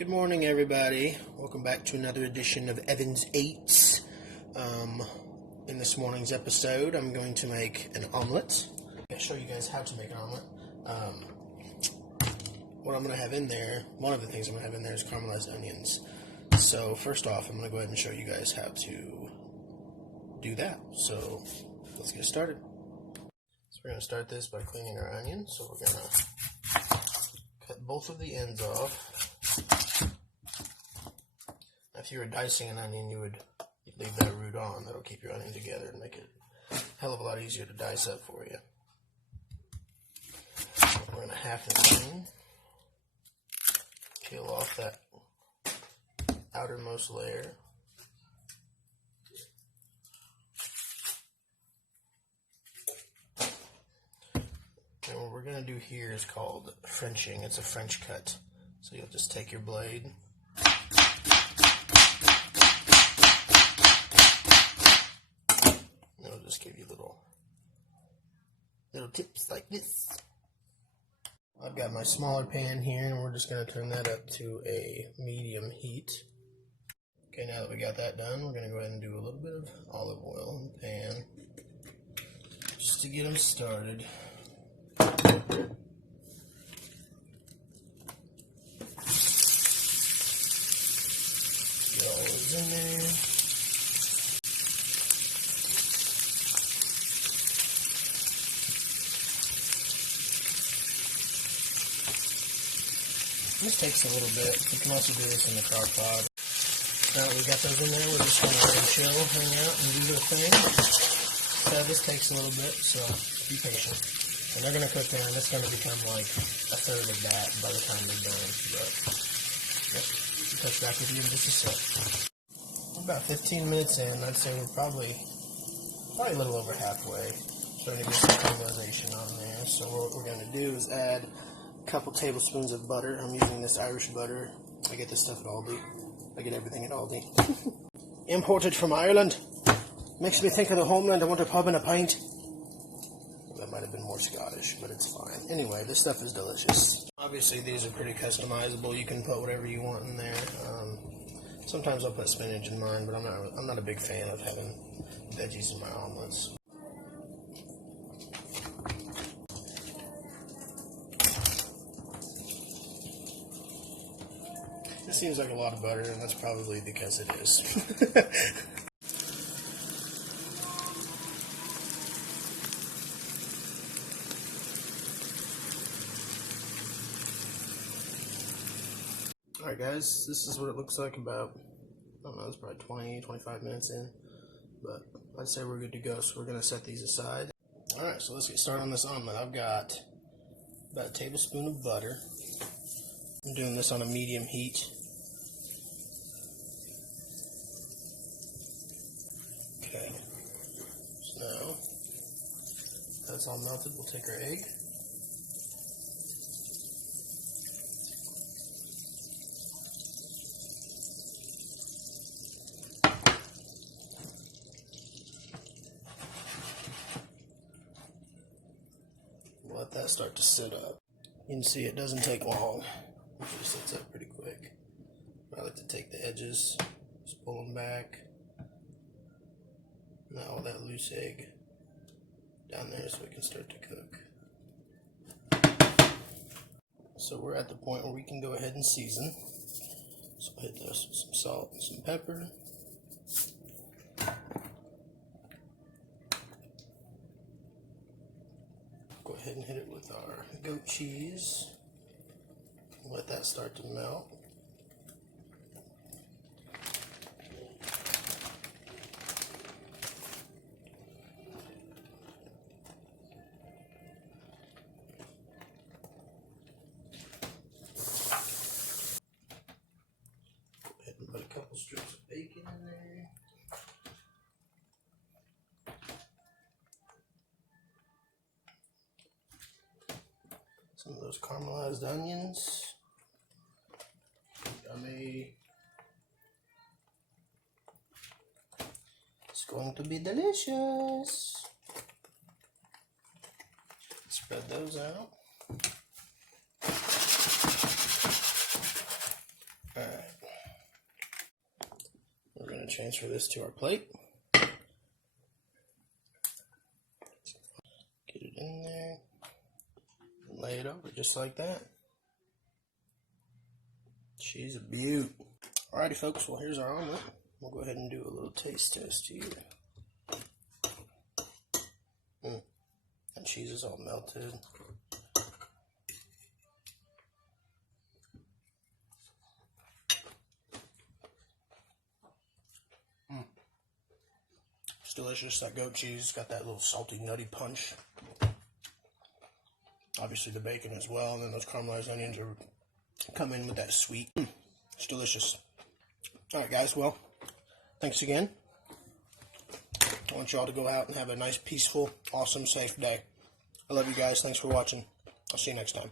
Good morning, everybody. Welcome back to another edition of Evan's Eats. In this morning's episode, I'm going to make an omelet. I'll show you guys how to make an omelet. What I'm going to have in there, one of the things I'm going to have in there is caramelized onions. So first off, I'm going to go ahead and show you guys how to do that. So let's get started. So we're going to start this by cleaning our onions. So we're going to cut both of the ends off. If you were dicing an onion, you'd leave that root on. That'll keep your onion together and make it a hell of a lot easier to dice up for you. We're going to half the onion, peel off that outermost layer. And what we're going to do here is called Frenching. It's a French cut. So you'll just take your blade, it'll just give you little tips like this. I've got my smaller pan here, and we're just going to turn that up to a medium heat. Okay, now that we got that done, we're going to go ahead and do a little bit of olive oil in the pan, just to get them started. Get all those in there. This takes a little bit. You can also do this in the crock pot. Now that we got those in there, we're just going to let them chill, hang out, and do their thing. So this takes a little bit, so be patient. And they're going to cook down. It's going to become like a third of that by the time they're done. But yep, I'll touch back with you in just a sec. About 15 minutes in, I'd say we're probably a little over halfway. Starting to get some caramelization on there. So what we're going to do is add a couple tablespoons of butter. I'm using this Irish butter. I get this stuff at Aldi. I get everything at Aldi. Imported from Ireland. Makes me think of the homeland. I want a pub and a pint. That might have been more Scottish, but it's fine. Anyway, this stuff is delicious. Obviously, these are pretty customizable. You can put whatever you want in there. Sometimes I'll put spinach in mine, but I'm not a big fan of having veggies in my omelets. This seems like a lot of butter, and that's probably because it is. Alright guys, this is what it looks like about, I don't know, it's probably 20, 25 minutes in, but I'd say we're good to go, so we're going to set these aside. Alright, so let's get started on this omelet. I've got about a tablespoon of butter. I'm doing this on a medium heat. Okay, so now that's all melted, we'll take our egg. Let that start to sit up. You can see it doesn't take long. It just sits up pretty quick. I like to take the edges, just pull them back. Now all that loose egg down there so it can start to cook. So we're at the point where we can go ahead and season. So I'll hit this with some salt and some pepper. Go ahead and hit it with our goat cheese. Let that start to melt. Go ahead and put a couple strips of bacon in there. Some of those caramelized onions. Yummy. It's going to be delicious. Spread those out. transfer this to our plate. Get it in there. And lay it over just like that. She's a beaut. Alrighty folks, well here's our omelet. We'll go ahead and do a little taste test here. That cheese is all melted. It's delicious. That goat cheese got that little salty, nutty punch. Obviously the bacon as well, and then those caramelized onions come in with that sweet. It's delicious. Alright guys, well, thanks again. I want y'all to go out and have a nice, peaceful, awesome, safe day. I love you guys. Thanks for watching. I'll see you next time.